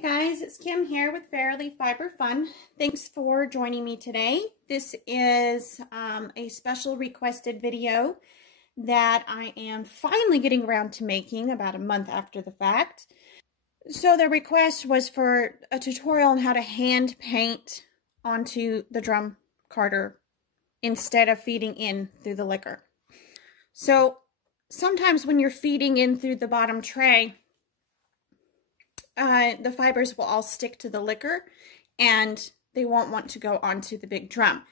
Hey guys, it's Kim here with Fairly Fiber Fun. Thanks for joining me today. This is a special requested video that I am finally getting around to making about a month after the fact. So the request was for a tutorial on how to hand paint onto the drum carder instead of feeding in through the liquor. So sometimes when you're feeding in through the bottom tray, the fibers will all stick to the liquor and they won't want to go onto the big drum.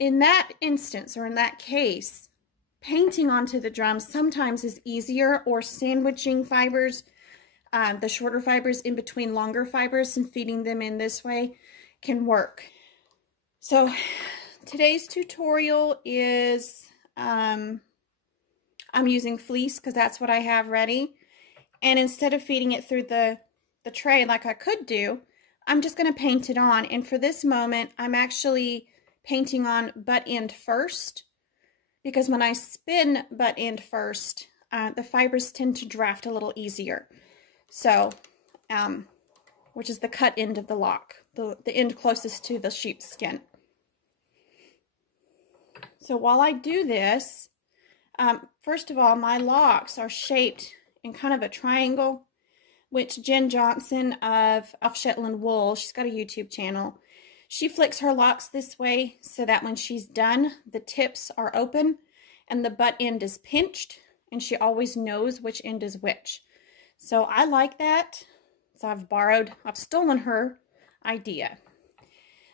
In that instance, or in that case, painting onto the drum sometimes is easier, or sandwiching fibers, the shorter fibers in between longer fibers and feeding them in this way can work. So today's tutorial is, I'm using fleece because that's what I have ready. And instead of feeding it through the tray like I could do, I'm just going to paint it on. And for this moment, I'm actually painting on butt end first, because when I spin butt end first, the fibers tend to draft a little easier. So, which is the cut end of the lock, the end closest to the sheepskin. So while I do this, first of all, my locks are shaped in kind of a triangle, which Jen Johnson of Shetland Wool, she's got a YouTube channel. She flicks her locks this way so that when she's done, the tips are open and the butt end is pinched, and she always knows which end is which. So I like that. So I've stolen her idea.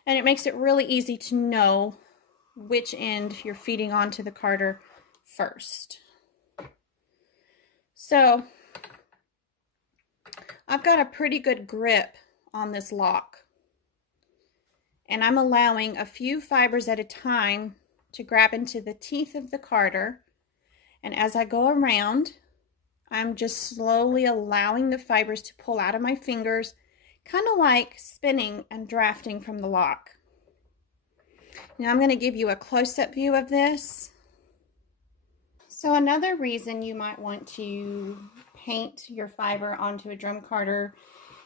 And it makes it really easy to know which end you're feeding onto the carder first. So I've got a pretty good grip on this lock, and I'm allowing a few fibers at a time to grab into the teeth of the carder, and as I go around, I'm just slowly allowing the fibers to pull out of my fingers, kind of like spinning and drafting from the lock. Now I'm going to give you a close-up view of this. So another reason you might want to paint your fiber onto a drum carder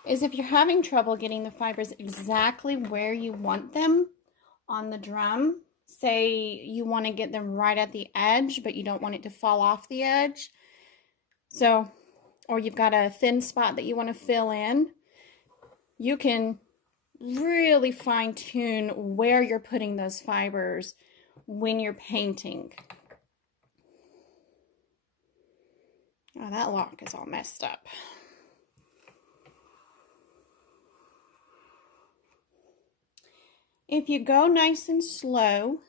is if you're having trouble getting the fibers exactly where you want them on the drum. Say you want to get them right at the edge, but you don't want it to fall off the edge. So, or you've got a thin spot that you want to fill in. You can really fine-tune where you're putting those fibers when you're painting. Oh, that lock is all messed up. If you go nice and slow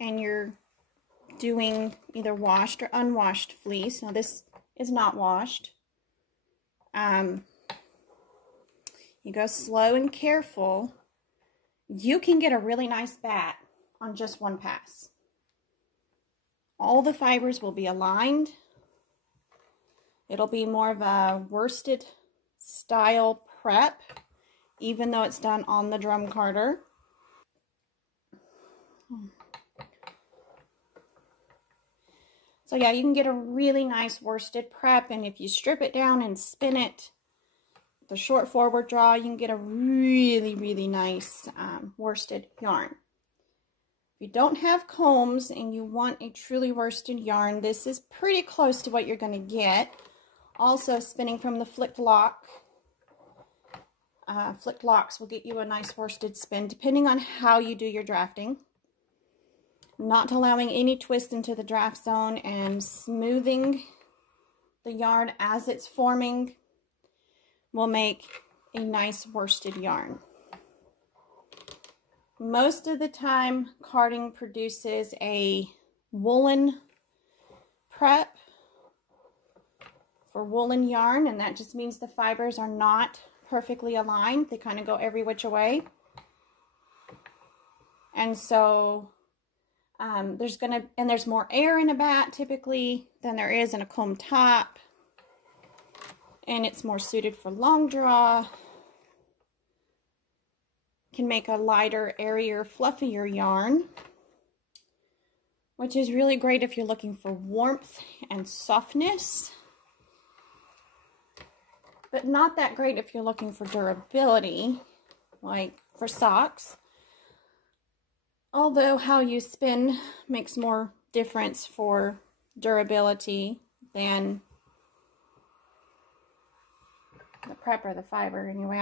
and you're doing either washed or unwashed fleece, now this is not washed, you go slow and careful, you can get a really nice bat on just one pass. All the fibers will be aligned. It'll be more of a worsted style prep, even though it's done on the drum carder. So yeah, you can get a really nice worsted prep, and if you strip it down and spin it, the short forward draw, you can get a really, really nice worsted yarn. If you don't have combs and you want a truly worsted yarn, this is pretty close to what you're going to get. Also, spinning from the flicked lock. Flicked locks will get you a nice worsted spin, depending on how you do your drafting. Not allowing any twist into the draft zone and smoothing the yarn as it's forming will make a nice worsted yarn. Most of the time, carding produces a woolen prep for woolen yarn, and that just means the fibers are not perfectly aligned. They kind of go every which way. And so there's more air in a bat typically than there is in a comb top, and it's more suited for long draw. Can make a lighter, airier, fluffier yarn, which is really great if you're looking for warmth and softness. but not that great if you're looking for durability, like for socks. Although how you spin makes more difference for durability than the prep or the fiber. Anyway,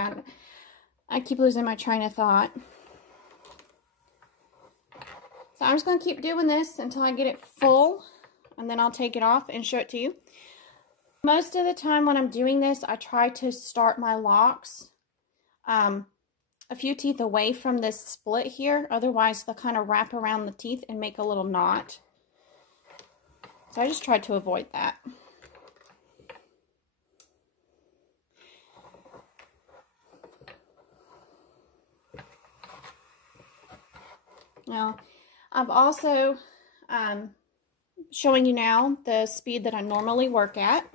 I keep losing my train of thought. So I'm just going to keep doing this until I get it full, and then I'll take it off and show it to you. Most of the time when I'm doing this, I try to start my locks a few teeth away from this split here. Otherwise, they'll kind of wrap around the teeth and make a little knot. So I just try to avoid that. Now, I've also showing you now the speed that I normally work at,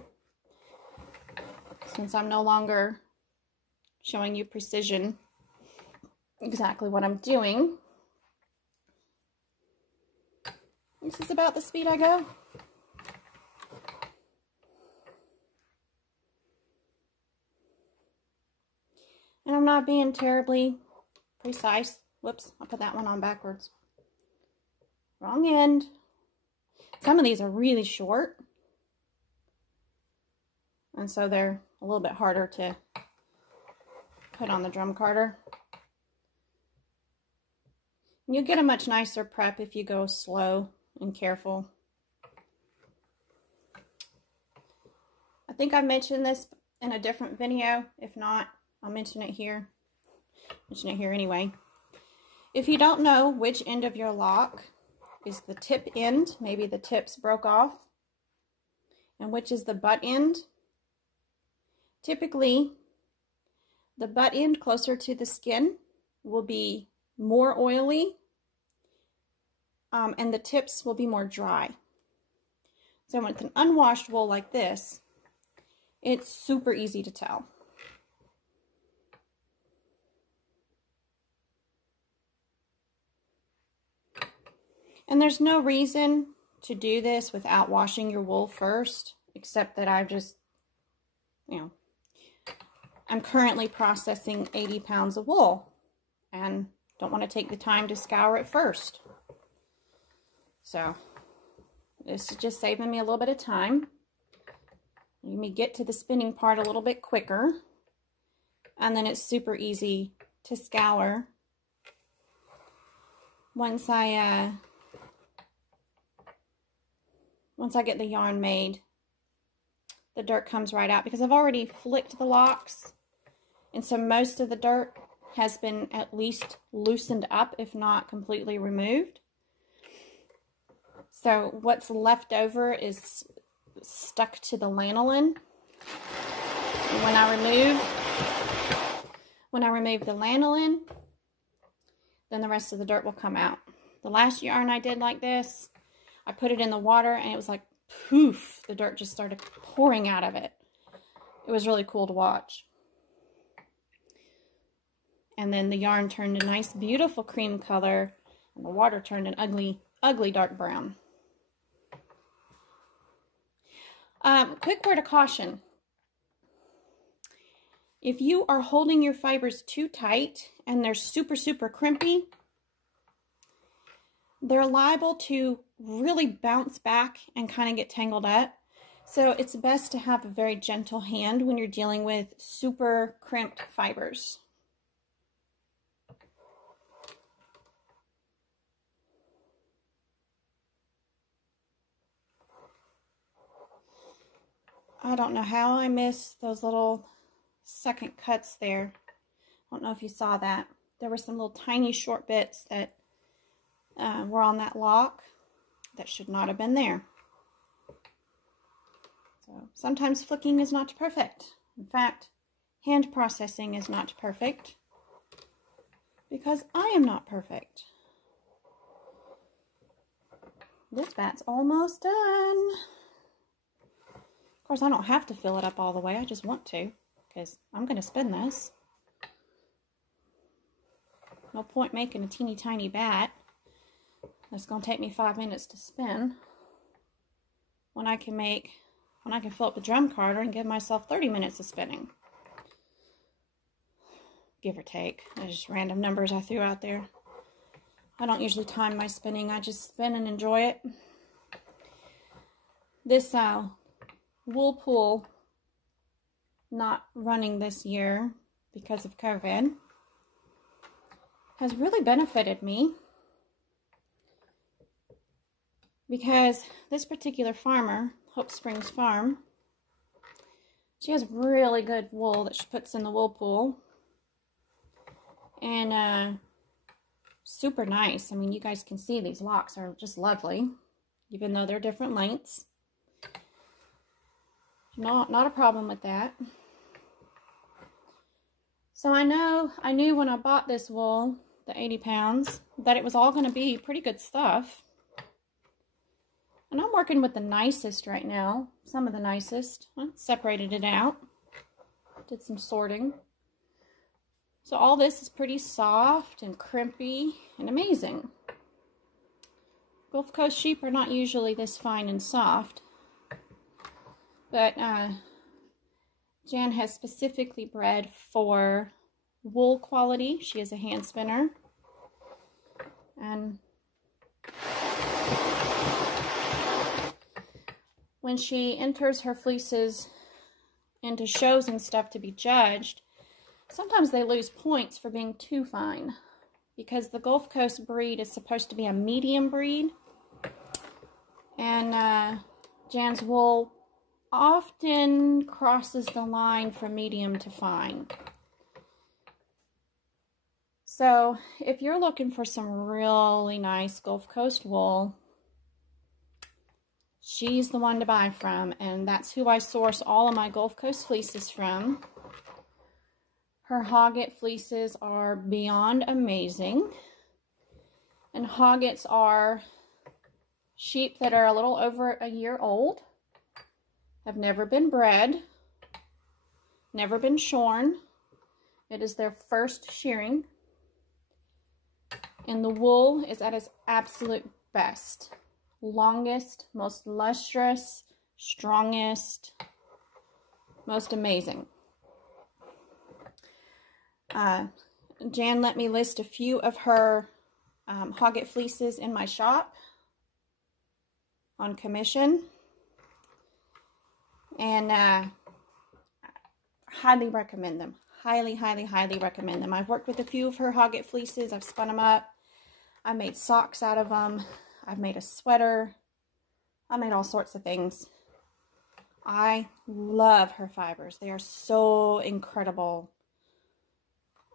since I'm no longer showing you precision, exactly what I'm doing. This is about the speed I go. And I'm not being terribly precise. Whoops, I'll put that one on backwards. Wrong end. Some of these are really short, and so they're a little bit harder to put on the drum carder. You get a much nicer prep if you go slow and careful. I think I mentioned this in a different video. If not, I'll mention it here. Mention it here anyway. If you don't know which end of your lock is the tip end, maybe the tips broke off, and which is the butt end, typically the butt end closer to the skin will be more oily, and the tips will be more dry. So with an unwashed wool like this, it's super easy to tell. And there's no reason to do this without washing your wool first, except that I've just, I'm currently processing 80 pounds of wool and don't want to take the time to scour it first. So this is just saving me a little bit of time. Let me get to the spinning part a little bit quicker, and then it's super easy to scour once I get the yarn made. The dirt comes right out because I've already flicked the locks, and so most of the dirt has been at least loosened up, if not completely removed. So what's left over is stuck to the lanolin. And when I remove the lanolin, then the rest of the dirt will come out. The last yarn I did like this, I put it in the water and it was like poof, the dirt just started pouring out of it. It was really cool to watch. And then the yarn turned a nice beautiful cream color and the water turned an ugly, ugly dark brown. Quick word of caution. If you are holding your fibers too tight and they're super, super crimpy, they're liable to really bounce back and kind of get tangled up. So it's best to have a very gentle hand when you're dealing with super crimped fibers. I don't know how I missed those little second cuts there. I don't know if you saw that. There were some little tiny short bits that were on that lock that should not have been there. So sometimes flicking is not perfect. In fact, hand processing is not perfect because I am not perfect. This bat's almost done. Of course, I don't have to fill it up all the way. I just want to because I'm going to spin this. No point making a teeny tiny bat that's going to take me 5 minutes to spin when I can fill up the drum carder and give myself 30 minutes of spinning. give or take. They're just random numbers I threw out there. I don't usually time my spinning. I just spin and enjoy it. This wool pool, not running this year because of COVID, has really benefited me, because this particular farmer, Hope Springs Farm, she has really good wool that she puts in the wool pool, and super nice. I mean, you guys can see these locks are just lovely, even though they're different lengths. Not a problem with that. So I knew when I bought this wool, the 80 pounds, that it was all going to be pretty good stuff. And I'm working with the nicest right now, some of the nicest. I separated it out, did some sorting. So all this is pretty soft and crimpy and amazing. Gulf Coast sheep are not usually this fine and soft, but Jan has specifically bred for wool quality. She is a hand spinner, and when she enters her fleeces into shows and stuff to be judged, sometimes they lose points for being too fine, because the Gulf Coast breed is supposed to be a medium breed, and Jan's wool often crosses the line from medium to fine. So if you're looking for some really nice Gulf Coast wool, she's the one to buy from, and that's who I source all of my Gulf Coast fleeces from. Her Hogget fleeces are beyond amazing, and Hoggets are sheep that are a little over a year old, have never been bred, never been shorn. It is their first shearing, and the wool is at its absolute best. Longest, most lustrous, strongest, most amazing. Jan let me list a few of her Hogget fleeces in my shop on commission, and highly recommend them. Highly recommend them. I've worked with a few of her Hogget fleeces. I've spun them up. I made socks out of them. I've made a sweater. I made all sorts of things. I love her fibers. They are so incredible.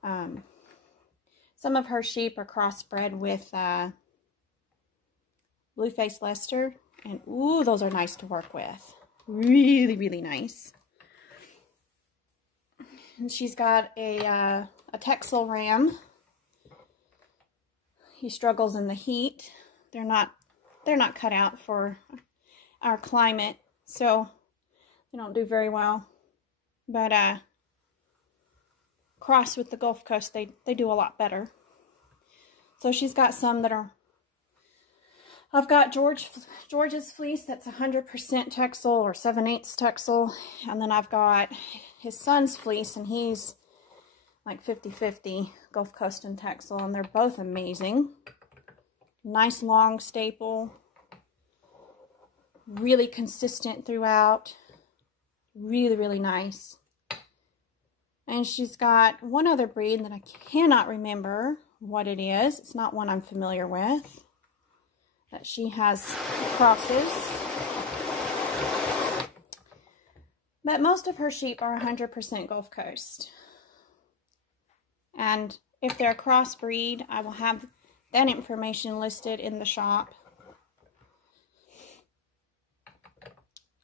Some of her sheep are crossbred with Blue-Faced Leicester, and ooh, those are nice to work with. Really nice. And she's got a Texel ram. He struggles in the heat. They're not cut out for our climate, so they don't do very well. But crossed with the Gulf Coast, they do a lot better. So she's got some that are, I've got George's fleece that's 100% Texel or 7/8 Texel, and then I've got his son's fleece, and he's like 50-50 Gulf Coast and Texel, and they're both amazing. Nice long staple, really consistent throughout, really nice. And she's got one other breed that I cannot remember what it is. It's not one I'm familiar with, that she has crosses. But most of her sheep are 100% Gulf Coast. And if they're a crossbreed, I will have that information listed in the shop.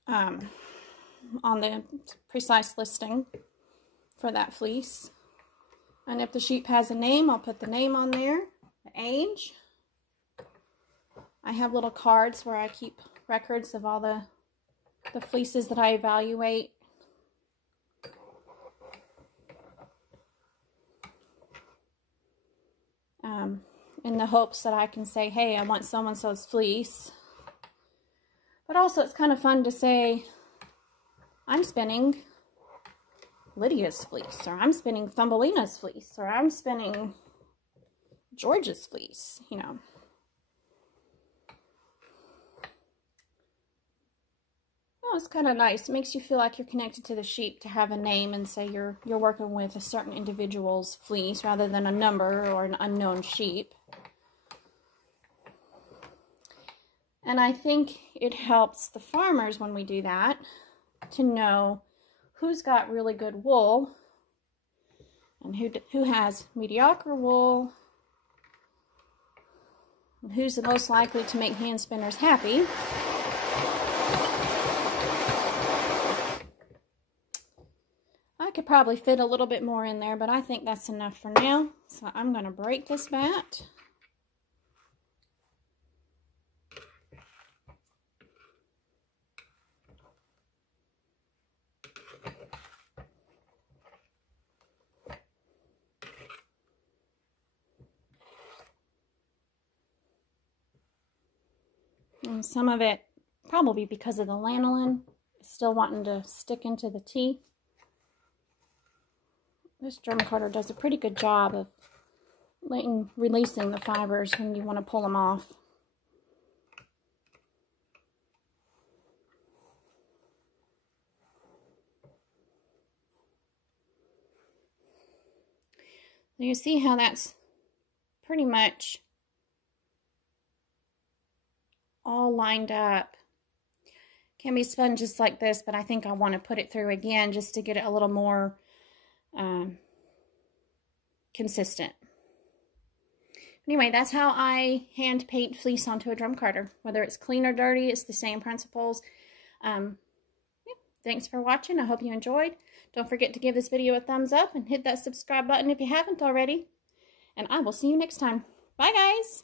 On the precise listing for that fleece. And if the sheep has a name, I'll put the name on there, the age. I have little cards where I keep records of all the fleeces that I evaluate. In the hopes that I can say, hey, I want so-and-so's fleece. But also it's kind of fun to say, I'm spinning Lydia's fleece, or I'm spinning Thumbelina's fleece, or I'm spinning George's fleece, you know. Oh, it's kind of nice. It makes you feel like you're connected to the sheep to have a name and say you're working with a certain individual's fleece rather than a number or an unknown sheep. And I think it helps the farmers when we do that to know who's got really good wool and who has mediocre wool and who's the most likely to make hand spinners happy. I could probably fit a little bit more in there, but I think that's enough for now. So I'm going to break this bat. And some of it, probably because of the lanolin, is still wanting to stick into the teeth. This drum cutter does a pretty good job of releasing the fibers when you want to pull them off. You see how that's pretty much all lined up. Can be spun just like this, but I think I want to put it through again just to get it a little more consistent. Anyway, that's how I hand paint fleece onto a drum carder. Whether it's clean or dirty, it's the same principles. Yeah, thanks for watching. I hope you enjoyed. Don't forget to give this video a thumbs up and hit that subscribe button if you haven't already. And I will see you next time. Bye, guys!